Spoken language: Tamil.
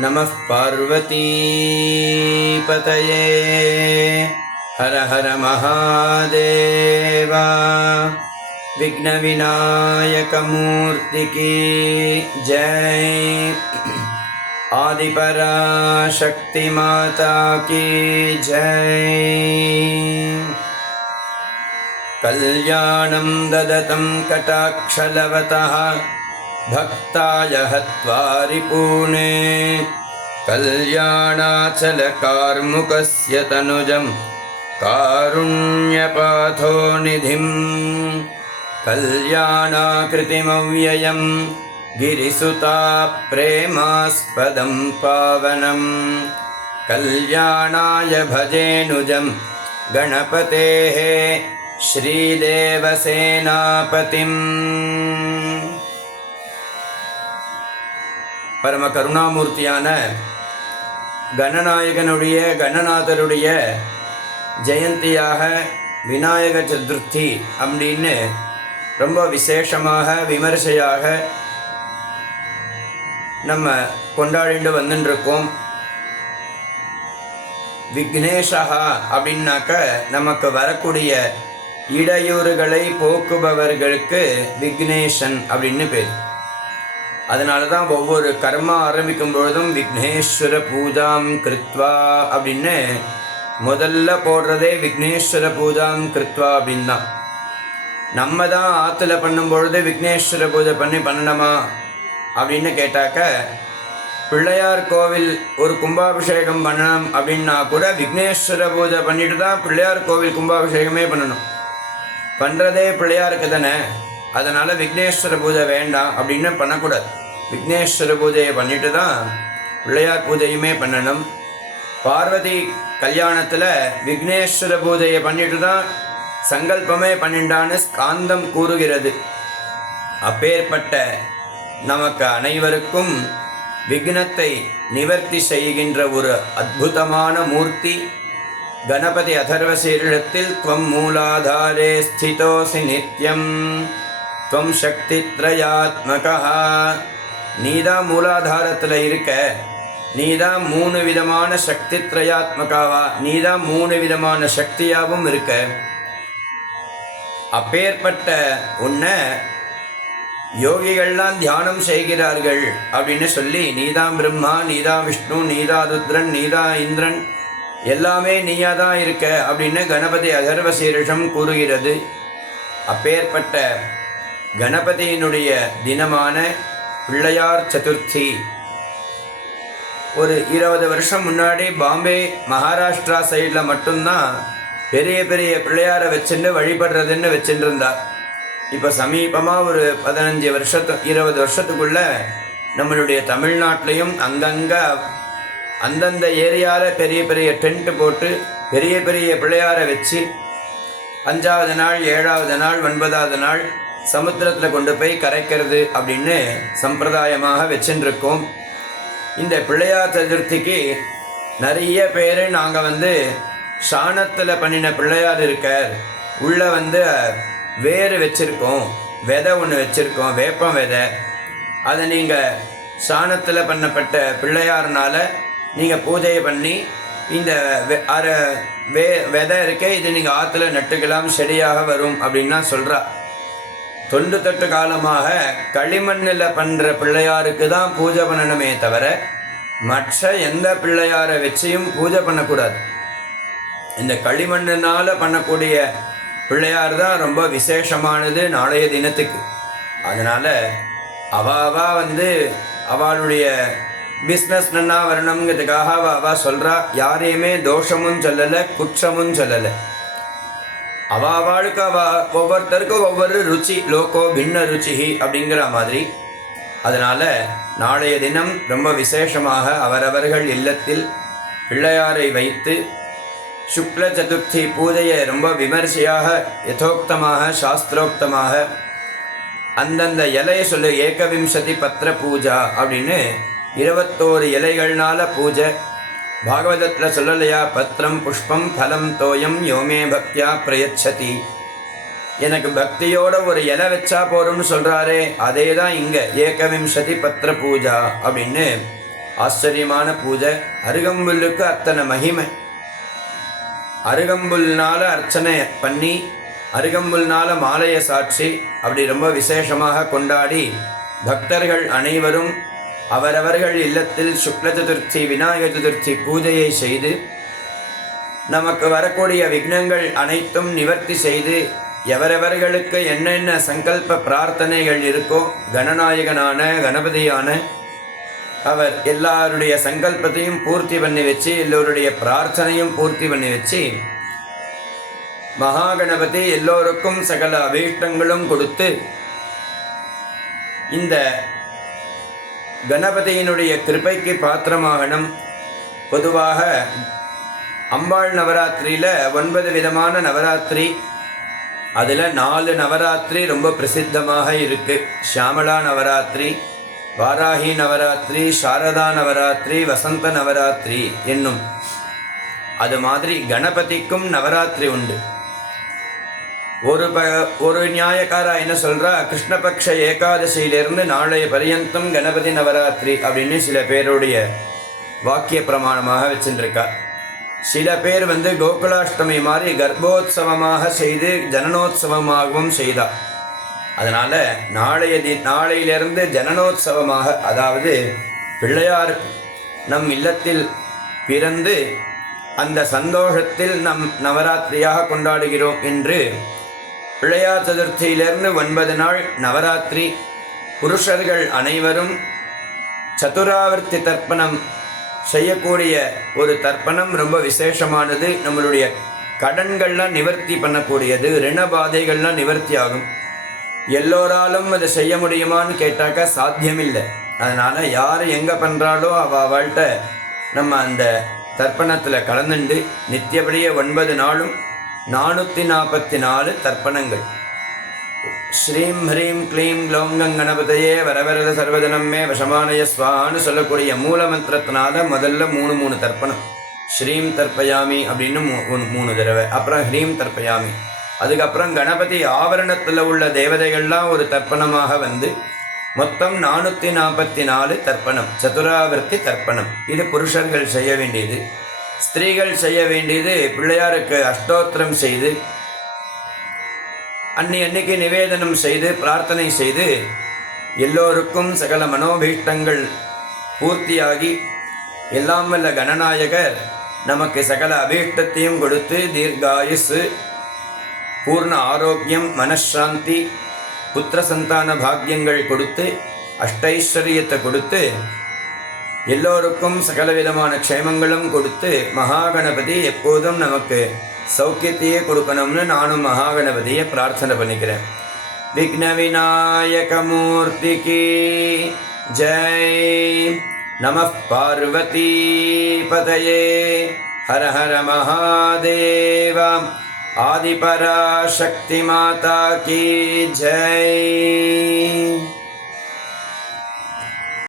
நமः பார்வதி பதயே ஹர ஹர மகாதேவா. விக்ன விநாயக மூர்த்திக்கு ஜெய். ஆதிபராசக்தி மாதா கி ஜெய். கல்யாணம் தததம் கடாக்ஷலவதः भक्ताय हत्वारि पूने. कल्याणाचल कार्मुकस्य तनुजं कारुण्यपाथो निधिं. कल्याणाकृतिमव्ययं गिरिसुता प्रेमास्पदं पावनं. कल्याणाय भजेनुजं गणपतेः श्रीदेवसेनापतिम्. பரம கருணாமூர்த்தியான கணநாயகனுடைய கணநாதருடைய ஜெயந்தியாக விநாயக சதுர்த்தி அப்படின்னு ரொம்ப விசேஷமாக விமர்சையாக நம்ம கொண்டாடிட்டு வந்துட்டுருக்கோம். விக்னேஷா அப்படின்னாக்க நமக்கு வரக்கூடிய இடையூறுகளை போக்குபவர்களுக்கு விக்னேஷன் அப்படின்னு பேர். அதனால தான் ஒவ்வொரு கர்மா ஆரம்பிக்கும் பொழுதும் விக்னேஸ்வர பூஜாம் கிருத்வா அப்படின்னு முதல்ல போடுறதே விக்னேஸ்வர பூஜாம் கிருத்வா அப்படின்னு தான். நம்ம தான் ஆற்றுல பண்ணும்பொழுது விக்னேஸ்வர பூஜை பண்ணணுமா அப்படின்னு கேட்டாக்க, பிள்ளையார் கோவில் ஒரு கும்பாபிஷேகம் பண்ணணும் அப்படின்னா கூட விக்னேஸ்வர பூஜை பண்ணிட்டு தான் பிள்ளையார் கோவில் கும்பாபிஷேகமே பண்ணணும். பண்ணுறதே பிள்ளையாருக்கு தானே, அதனால் விக்னேஸ்வர பூஜை வேண்டாம் அப்படின்னு பண்ணக்கூடாது. விக்னேஸ்வர பூஜையை பண்ணிட்டு தான் பிள்ளையார் பூஜையுமே பண்ணணும். பார்வதி கல்யாணத்தில் விக்னேஸ்வர பூஜையை பண்ணிட்டு தான் சங்கல்பமே பண்ணிண்டான்னு ஸ்காந்தம் கூறுகிறது. அப்பேற்பட்ட நமக்கு அனைவருக்கும் விக்னத்தை நிவர்த்தி செய்கின்ற ஒரு அற்புதமான மூர்த்தி கணபதி. அதர்வசீரிடத்தில் த்வம் மூலாதாரே ஸ்திதோசி நித்யம் த்வம் சக்தி த்ரயாத்மகா. நீதான் மூலாதாரத்தில் இருக்க, நீதான் 3 விதமான சக்தி த்ரயாத்மகாவா, நீதான் 3 விதமான சக்தியாகவும் இருக்க. அப்பேற்பட்ட உன்னை யோகிகள்லாம் தியானம் செய்கிறார்கள் அப்படின்னு சொல்லி, நீதான் பிரம்மா, நீதான் விஷ்ணு, நீதான் ருத்ரன், நீதான் இந்திரன், எல்லாமே நீயா தான் இருக்க அப்படின்னு கணபதி அதர்வசீரிஷம் கூறுகிறது. அப்பேற்பட்ட கணபதியினுடைய தினமான பிள்ளையார் சதுர்த்தி ஒரு 20 வருஷம் முன்னாடி பாம்பே மகாராஷ்டிரா சைடில் மட்டும்தான் பெரிய பெரிய பிள்ளையாரை வச்சுட்டு வழிபடுறதுன்னு வச்சுட்டு இருந்தார். இப்போ சமீபமாக ஒரு 20 வருஷத்துக்குள்ள நம்மளுடைய தமிழ்நாட்டிலையும் அங்கங்கே அந்தந்த ஏரியாவில் பெரிய பெரிய டென்ட்டு போட்டு பெரிய பெரிய பிள்ளையாரை வச்சு 5வது நாள் 7வது நாள் 9வது நாள் சமுத்திரத்தில் கொண்டு போய் கரைக்கிறது அப்படின்னு சம்பிரதாயமாக வச்சுருக்கோம். இந்த பிள்ளையார் சதுர்த்திக்கு நிறைய பேர் நாங்கள் சாணத்தில் பண்ணின பிள்ளையார் இருக்கார், உள்ளே வேறு வச்சுருக்கோம், விதை ஒன்று வச்சுருக்கோம், வேப்பம் விதை. அதை நீங்கள் சாணத்தில் பண்ணப்பட்ட பிள்ளையார்னால நீங்கள் பூஜையை பண்ணி இந்த விதை இருக்க இது நீங்கள் ஆற்றுல நட்டுக்கலாம், செடியாக வரும் அப்படின்னா சொல்கிறா. தொண்டு தொட்டு காலமாக களிமண்ணில் பண்ணுற பிள்ளையாருக்கு தான் பூஜை பண்ணணுமே தவிர மற்ற எந்த பிள்ளையாரை வச்சையும் பூஜை பண்ணக்கூடாது. இந்த களிமண்ணினால் பண்ணக்கூடிய பிள்ளையார் தான் ரொம்ப விசேஷமானது நாளைய தினத்துக்கு. அதனால் அவாவா அவளுடைய பிஸ்னஸ் நன்னா வரணுங்கிறதுக்காக அவா சொல்கிறா. யாரையுமே தோஷமும் சொல்லலை, குற்றமும் சொல்லலை. அவாவாளுக்கு ஒவ்வொருத்தருக்கும் ஒவ்வொரு ருச்சி, லோகோ பின்ன ருச்சி அப்படிங்கிற மாதிரி. அதனால் நாளைய தினம் ரொம்ப விசேஷமாக அவரவர்கள் இல்லத்தில் பிள்ளையாரை வைத்து சுக்ல சதுர்த்தி பூஜையை ரொம்ப விமர்சையாக யதோக்தமாக சாஸ்திரோக்தமாக அந்தந்த இலையை சொல்லு. ஏகவிம்சதி பத்திர பூஜா அப்படின்னு 21 இலைகள்னால பூஜை. பாகவதத்தில் சொல்லலையா, பத்திரம் புஷ்பம் ஃபலம் தோயம் யோமே பக்தியா பிரயச்சதி. எனக்கு பக்தியோட ஒரு இலை வச்சா போறோம்னு சொல்றாரே, அதே தான் இங்கே ஏகவிம்சதி பத்திர பூஜா அப்படின்னு ஆச்சரியமான பூஜை. அருகம்புல்லுக்கு அத்தனை மகிமை. அருகம்புல்னால அர்ச்சனை பண்ணி அருகம்புல்னால மாலையை சாட்சி அப்படி ரொம்ப விசேஷமாக கொண்டாடி பக்தர்கள் அனைவரும் அவரவர்கள் இல்லத்தில் சுக்ல சதுர்த்தி விநாயகர் சதுர்த்தி பூஜையை செய்து நமக்கு வரக்கூடிய விக்னங்கள் அனைத்தும் நிவர்த்தி செய்து எவரவர்களுக்கு என்னென்ன சங்கல்ப பிரார்த்தனைகள் இருக்கோ கணநாயகனான கணபதியான அவர் எல்லாருடைய சங்கல்பத்தையும் பூர்த்தி பண்ணி வச்சு எல்லோருடைய பிரார்த்தனையும் பூர்த்தி பண்ணி வச்சு மகாகணபதி எல்லோருக்கும் சகல அபீஷ்டங்களும் கொடுத்து இந்த கணபதியினுடைய கிருபைக்கு பாத்திரமாகணும். பொதுவாக அம்பாள் நவராத்திரியில் 9 விதமான நவராத்திரி, அதில் 4 நவராத்திரி ரொம்ப பிரசித்தமாக இருக்கு. ஷியாமளா நவராத்திரி, வாராகி நவராத்திரி, சாரதா நவராத்திரி, வசந்த நவராத்திரி என்னும். அது மாதிரி கணபதிக்கும் நவராத்திரி உண்டு. ஒரு நியாயக்காரா என்ன சொல்றா, கிருஷ்ணபக்ஷ ஏகாதசியிலிருந்து நாளைய பரியந்தம் கணபதி நவராத்திரி அப்படின்னு சில பேருடைய வாக்கிய பிரமாணமாக வச்சுருக்கா. சில பேர் கோகுலாஷ்டமி மாதிரி கர்ப்போத்சவமாக செய்து ஜனனோத்சவமாகவும் செய்தா. அதனால நாளையிலிருந்து ஜனனோத்சவமாக, அதாவது பிள்ளையார் நம் இல்லத்தில் பிறந்து அந்த சந்தோஷத்தில் நம் நவராத்திரியாக கொண்டாடுகிறோம் என்று பிள்ளையார் சதுர்த்தியிலிருந்து 9 நாள் நவராத்திரி. புருஷர்கள் அனைவரும் சதுராவர்த்தி தர்ப்பணம் செய்யக்கூடிய ஒரு தர்ப்பணம் ரொம்ப விசேஷமானது. நம்மளுடைய கடன்கள்லாம் நிவர்த்தி பண்ணக்கூடியது, ரிணபாதைகள்லாம் நிவர்த்தி ஆகும். எல்லோராலும் அதை செய்ய முடியுமான்னு கேட்டாக்கா சாத்தியமில்லை. அதனால் யார் எங்கே பண்ணுறாலோ அவள்கிட்ட நம்ம அந்த தர்ப்பணத்தில் கலந்துண்டு நித்தியபடியே 9 நாளும் 444 தர்ப்பணங்கள். ஸ்ரீம் ஹ்ரீம் க்ளீம் க்ளோங்கம் கணபதையே வரவரத சர்வதனமே வசமானய ஸ்வான்னு சொல்லக்கூடிய மூல மந்திரத்தினால முதல்ல 3 தர்ப்பணம். ஸ்ரீம் தர்ப்பயாமி அப்படின்னு 3 தடவை, அப்புறம் ஹ்ரீம் தர்ப்பயாமி. அதுக்கப்புறம் கணபதி ஆவரணத்தில் உள்ள தேவதைகள்லாம் ஒரு தர்ப்பணமாக மொத்தம் 444 தர்ப்பணம், சதுராவர்த்தி தர்ப்பணம். இது புருஷர்கள் செய்ய வேண்டியது. ஸ்திரீகள் செய்ய வேண்டியது பிள்ளையாருக்கு அஷ்டோத்திரம் செய்து அன்னைக்கு நிவேதனம் செய்து பிரார்த்தனை செய்து எல்லோருக்கும் சகல மனோபீஷ்டங்கள் பூர்த்தியாகி எல்லாம் வல்ல கணநாயகர் நமக்கு சகல அபீஷ்டத்தையும் கொடுத்து தீர்காயுசு, பூர்ண ஆரோக்கியம், மனசாந்தி, புத்திர சந்தான பாக்கியங்கள் கொடுத்து அஷ்டைஸ்வரியத்தை கொடுத்து எல்லோருக்கும் சகலவிதமான க்ஷேமங்களும் கொடுத்து மகாகணபதி எப்போதும் நமக்கு சௌக்கியத்தையே கொடுக்கணும்னு நானும் மகாகணபதியை பிரார்த்தனை பண்ணிக்கிறேன். விக்ன விநாயக மூர்த்திக்கு ஜெய். நம பார்வதி பதயே. ஹர ஹர மகாதேவ. ஆதிபராசக்தி மாதா கி ஜெய்.